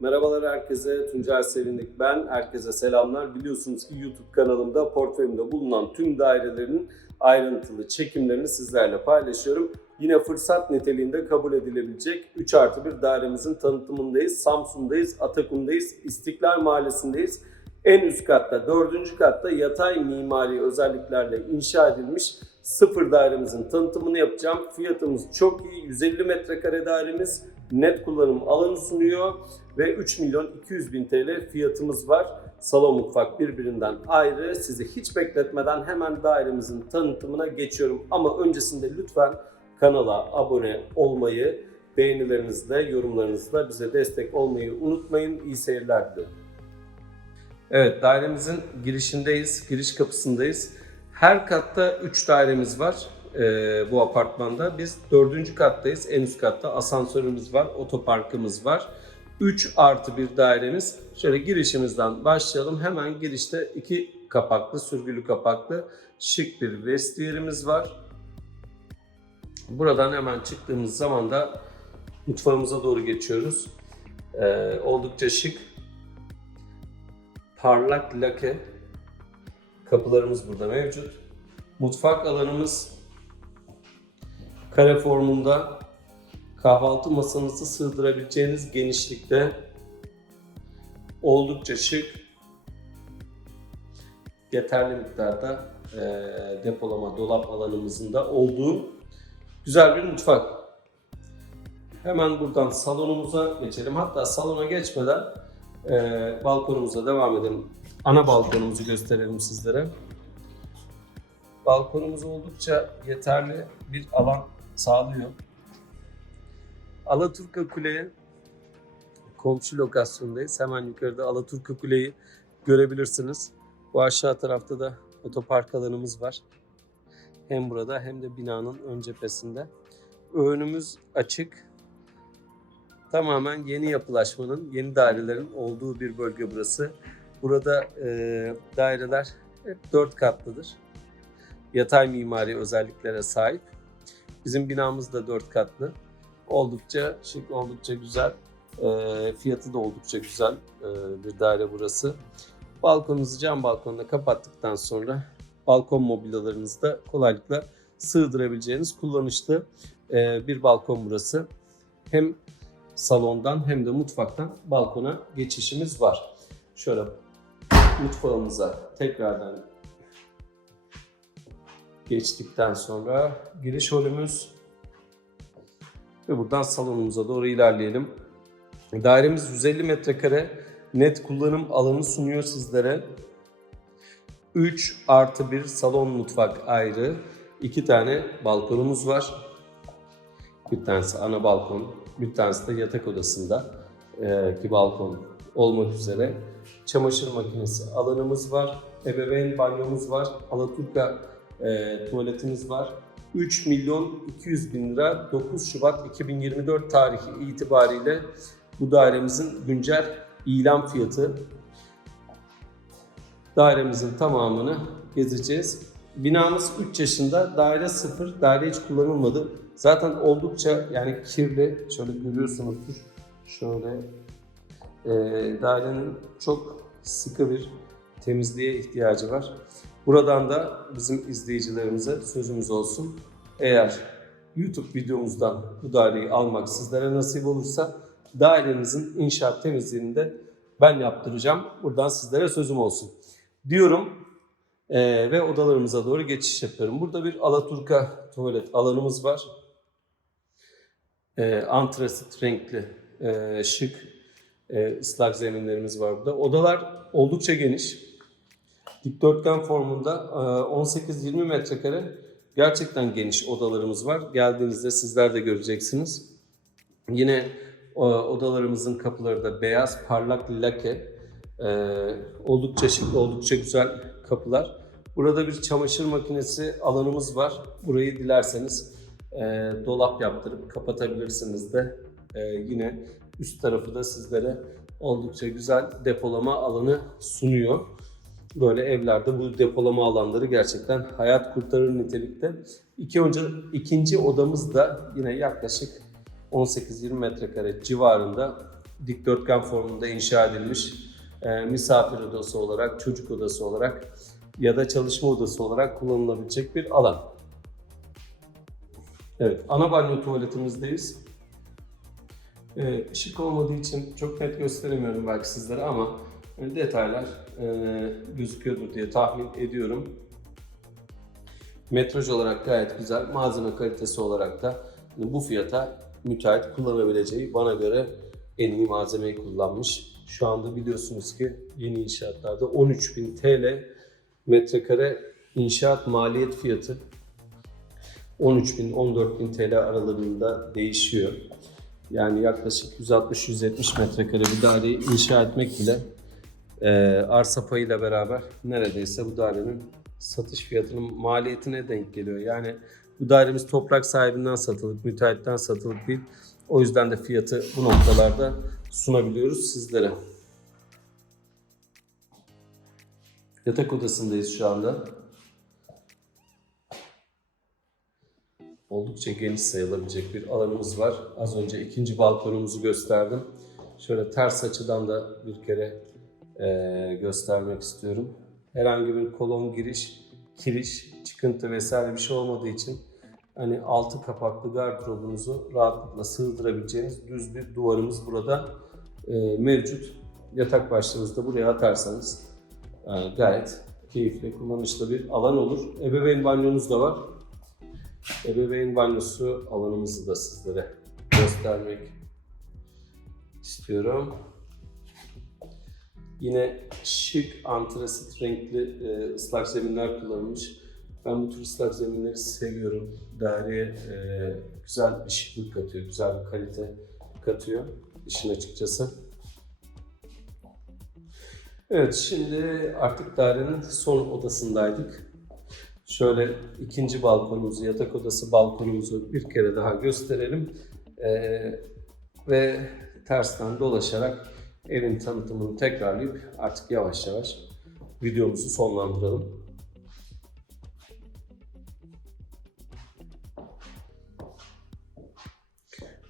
Merhabalar herkese, Tuncay Sevindik ben. Herkese selamlar. Biliyorsunuz ki YouTube kanalımda portföyümde bulunan tüm dairelerin ayrıntılı çekimlerini sizlerle paylaşıyorum. Yine fırsat niteliğinde kabul edilebilecek 3 artı 1 dairemizin tanıtımındayız. Samsun'dayız, Atakum'dayız, İstiklal Mahallesi'ndeyiz. En üst katta, dördüncü katta yatay mimari özelliklerle inşa edilmiş sıfır dairemizin tanıtımını yapacağım. Fiyatımız çok iyi. 150 metrekare dairemiz net kullanım alanı sunuyor ve 3 milyon 200 bin TL fiyatımız var. Salon mutfak birbirinden ayrı. Sizi hiç bekletmeden hemen dairemizin tanıtımına geçiyorum. Ama öncesinde lütfen kanala abone olmayı, beğenilerinizle, yorumlarınızla bize destek olmayı unutmayın. İyi seyirler diliyorum. Evet, dairemizin girişindeyiz, giriş kapısındayız. Her katta 3 dairemiz var e, bu apartmanda. Biz 4. kattayız, en üst katta asansörümüz var, otoparkımız var. 3 artı bir dairemiz. Şöyle girişimizden başlayalım. Hemen girişte iki kapaklı, sürgülü kapaklı şık bir vestiyerimiz var. Buradan hemen çıktığımız zaman da mutfağımıza doğru geçiyoruz. E, oldukça şık, parlak lake kapılarımız burada mevcut. Mutfak alanımız kare formunda kahvaltı masanızı sığdırabileceğiniz genişlikte oldukça şık yeterli miktarda e, depolama dolap alanımızın da olduğu güzel bir mutfak. Hemen buradan salonumuza geçelim. Hatta salona geçmeden e, balkonumuza devam edelim. Ana balkonumuzu gösterelim sizlere. Balkonumuz oldukça yeterli bir alan sağlıyor. Alaturka Kule'ye komşu lokasyondayız. Hemen yukarıda Alaturka Kule'yi görebilirsiniz. Bu aşağı tarafta da otopark alanımız var. Hem burada hem de binanın ön cephesinde. Önümüz açık. Tamamen yeni yapılaşmanın, yeni dairelerin olduğu bir bölge burası. Burada e, daireler hep dört katlıdır. Yatay mimari özelliklere sahip. Bizim binamız da dört katlı. Oldukça şık, oldukça güzel. E, fiyatı da oldukça güzel e, bir daire burası. Balkonunuzu cam balkonda kapattıktan sonra balkon mobilyalarınızı da kolaylıkla sığdırabileceğiniz kullanışlı e, bir balkon burası. Hem salondan hem de mutfaktan balkona geçişimiz var. Şöyle mutfağımıza tekrardan geçtikten sonra giriş holümüz ve buradan salonumuza doğru ilerleyelim. Dairemiz 150 metrekare net kullanım alanı sunuyor sizlere. 3 artı 1 salon mutfak ayrı. 2 tane balkonumuz var. Bir tanesi ana balkon, bir tanesi de yatak odasında e, ki balkon olmak üzere. Çamaşır makinesi alanımız var. Ebeveyn banyomuz var. Alaturka e, tuvaletimiz var. 3 milyon 200 bin lira 9 Şubat 2024 tarihi itibariyle bu dairemizin güncel ilan fiyatı. Dairemizin tamamını gezeceğiz. Binamız 3 yaşında, daire 0, daire hiç kullanılmadı. Zaten oldukça yani kirli, şöyle görüyorsunuzdur. Şöyle e, dairenin çok sıkı bir temizliğe ihtiyacı var. Buradan da bizim izleyicilerimize sözümüz olsun. Eğer YouTube videomuzdan bu daireyi almak sizlere nasip olursa dairenizin inşaat temizliğini de ben yaptıracağım. Buradan sizlere sözüm olsun. Diyorum ee, ve odalarımıza doğru geçiş yapıyorum. Burada bir Alaturka tuvalet alanımız var. Ee, antrasit renkli, e, şık, e, ıslak zeminlerimiz var burada. Odalar oldukça geniş. Dikdörtgen formunda e, 18-20 metrekare gerçekten geniş odalarımız var. Geldiğinizde sizler de göreceksiniz. Yine o, odalarımızın kapıları da beyaz, parlak lake. E, oldukça şık, oldukça güzel kapılar. Burada bir çamaşır makinesi alanımız var. Burayı dilerseniz e, dolap yaptırıp kapatabilirsiniz de. E, yine üst tarafı da sizlere oldukça güzel depolama alanı sunuyor. Böyle evlerde bu depolama alanları gerçekten hayat kurtarır nitelikte. İki önce, ikinci odamız da yine yaklaşık 18-20 metrekare civarında dikdörtgen formunda inşa edilmiş e, misafir odası olarak, çocuk odası olarak ya da çalışma odası olarak kullanılabilecek bir alan. Evet, ana banyo tuvaletimizdeyiz. Ee, olmadığı için çok net gösteremiyorum belki sizlere ama e, detaylar e, gözüküyordur diye tahmin ediyorum. Metraj olarak gayet güzel, malzeme kalitesi olarak da bu fiyata müteahhit kullanabileceği bana göre en iyi malzemeyi kullanmış. Şu anda biliyorsunuz ki yeni inşaatlarda 13.000 TL metrekare inşaat maliyet fiyatı 13.000 14.000 TL aralığında değişiyor. Yani yaklaşık 160-170 metrekare bir daireyi inşa etmek bile e, arsa payıyla beraber neredeyse bu dairenin satış fiyatının maliyetine denk geliyor. Yani bu dairemiz toprak sahibinden satılık, müteahhitten satılık değil. O yüzden de fiyatı bu noktalarda sunabiliyoruz sizlere. Yatak odasındayız şu anda. Oldukça geniş sayılabilecek bir alanımız var. Az önce ikinci balkonumuzu gösterdim. Şöyle ters açıdan da bir kere eee, göstermek istiyorum. Herhangi bir kolon giriş, kiriş, çıkıntı vesaire bir şey olmadığı için hani altı kapaklı gardırobunuzu rahatlıkla sığdırabileceğiniz düz bir duvarımız burada eee, mevcut. Yatak başlığınızı buraya atarsanız eee, gayet keyifli, kullanışlı bir alan olur. Ebeveyn banyomuz da var. Ebeveyn banyosu alanımızı da sizlere göstermek istiyorum. Yine şık antrasit renkli e, ıslak zeminler kullanılmış. Ben bu tür ıslak zeminleri seviyorum. Daireye e, güzel bir şıklık katıyor, güzel bir kalite katıyor işin açıkçası. Evet, şimdi artık dairenin son odasındaydık. Şöyle ikinci balkonumuzu, yatak odası balkonumuzu bir kere daha gösterelim. Ee, ve tersten dolaşarak evin tanıtımını tekrarlayıp artık yavaş yavaş videomuzu sonlandıralım.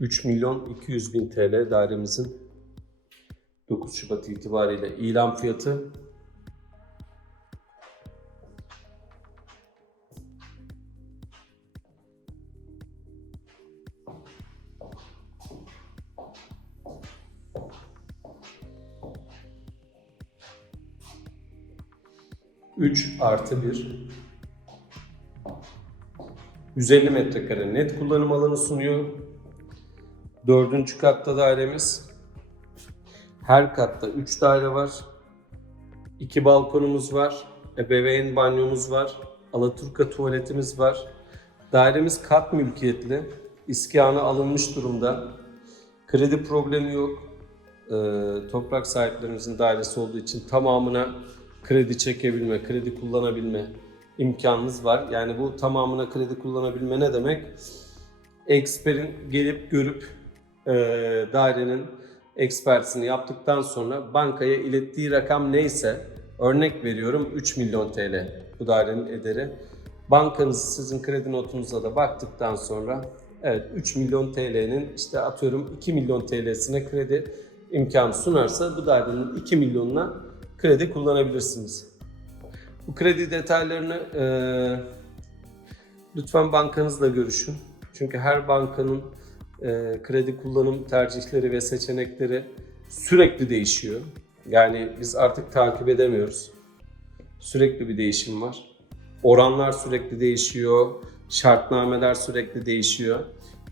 ...3 milyon 200 bin TL dairemizin 9 Şubat itibariyle ilan fiyatı. Üç artı bir. 150 metrekare net kullanım alanı sunuyor. Dördüncü katta dairemiz. Her katta 3 daire var. 2 balkonumuz var. Ebeveyn banyomuz var. Alaturka tuvaletimiz var. Dairemiz kat mülkiyetli. İskanı alınmış durumda. Kredi problemi yok. Ee, toprak sahiplerimizin dairesi olduğu için tamamına kredi çekebilme, kredi kullanabilme imkanınız var. Yani bu tamamına kredi kullanabilme ne demek? Eksperin gelip görüp e, dairenin ekspertisini yaptıktan sonra bankaya ilettiği rakam neyse örnek veriyorum 3 milyon TL bu dairenin ederi. Bankanız sizin kredi notunuza da baktıktan sonra evet 3 milyon TL'nin işte atıyorum 2 milyon TL'sine kredi imkanı sunarsa bu dairenin 2 milyonuna kredi kullanabilirsiniz. Bu kredi detaylarını e, lütfen bankanızla görüşün. Çünkü her bankanın e, kredi kullanım tercihleri ve seçenekleri sürekli değişiyor. Yani biz artık takip edemiyoruz. Sürekli bir değişim var. Oranlar sürekli değişiyor, şartnameler sürekli değişiyor.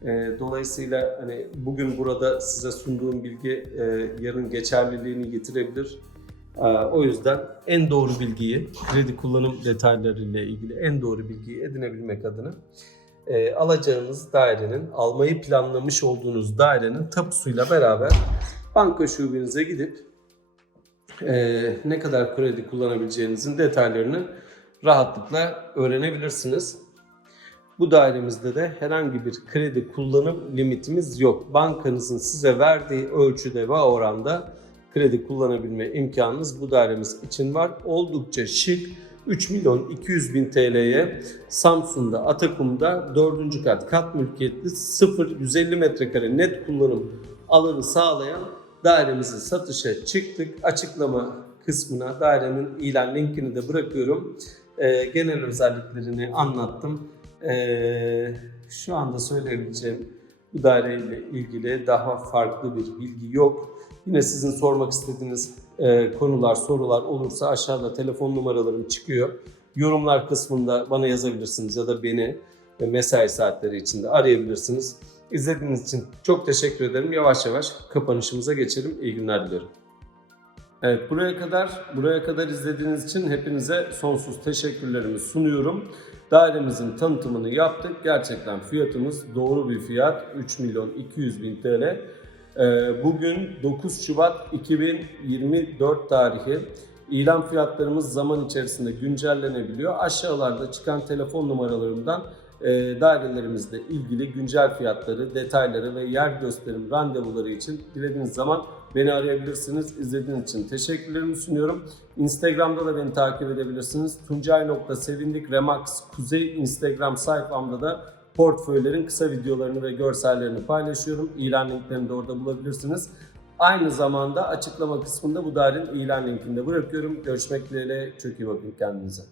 E, dolayısıyla hani bugün burada size sunduğum bilgi e, yarın geçerliliğini yitirebilir. E, o yüzden en doğru bilgiyi, kredi kullanım detaylarıyla ilgili en doğru bilgiyi edinebilmek adına e, alacağınız dairenin, almayı planlamış olduğunuz dairenin tapusuyla beraber banka şubenize gidip e, ne kadar kredi kullanabileceğinizin detaylarını rahatlıkla öğrenebilirsiniz. Bu dairemizde de herhangi bir kredi kullanım limitimiz yok. Bankanızın size verdiği ölçüde ve oranda kredi kullanabilme imkanınız bu dairemiz için var. Oldukça şık, 3 milyon 200 bin TL'ye Samsun'da, Atakum'da 4. kat kat mülkiyetli 0 150 metrekare net kullanım alanı sağlayan dairemizi satışa çıktık. Açıklama kısmına dairenin ilan linkini de bırakıyorum. Ee, genel özelliklerini anlattım. Ee, şu anda söyleyebileceğim bu daireyle ilgili daha farklı bir bilgi yok. Yine sizin sormak istediğiniz e, konular, sorular olursa aşağıda telefon numaralarım çıkıyor. Yorumlar kısmında bana yazabilirsiniz ya da beni e, mesai saatleri içinde arayabilirsiniz. İzlediğiniz için çok teşekkür ederim. Yavaş yavaş kapanışımıza geçelim. İyi günler diliyorum. Evet buraya kadar buraya kadar izlediğiniz için hepinize sonsuz teşekkürlerimi sunuyorum. Dairemizin tanıtımını yaptık. Gerçekten fiyatımız doğru bir fiyat. 3 milyon 200 bin TL. Ee, Bugün 9 Şubat 2024 tarihi. İlan fiyatlarımız zaman içerisinde güncellenebiliyor. Aşağılarda çıkan telefon numaralarımdan e, dairelerimizle ilgili güncel fiyatları, detayları ve yer gösterim randevuları için dilediğiniz zaman beni arayabilirsiniz. İzlediğiniz için teşekkürlerimi sunuyorum. Instagram'da da beni takip edebilirsiniz. Tuncay.sevindik Remax Kuzey Instagram sayfamda da portföylerin kısa videolarını ve görsellerini paylaşıyorum. İlan linklerini de orada bulabilirsiniz. Aynı zamanda açıklama kısmında bu dairenin ilan linkini de bırakıyorum. Görüşmek dileğiyle. Çok iyi bakın kendinize.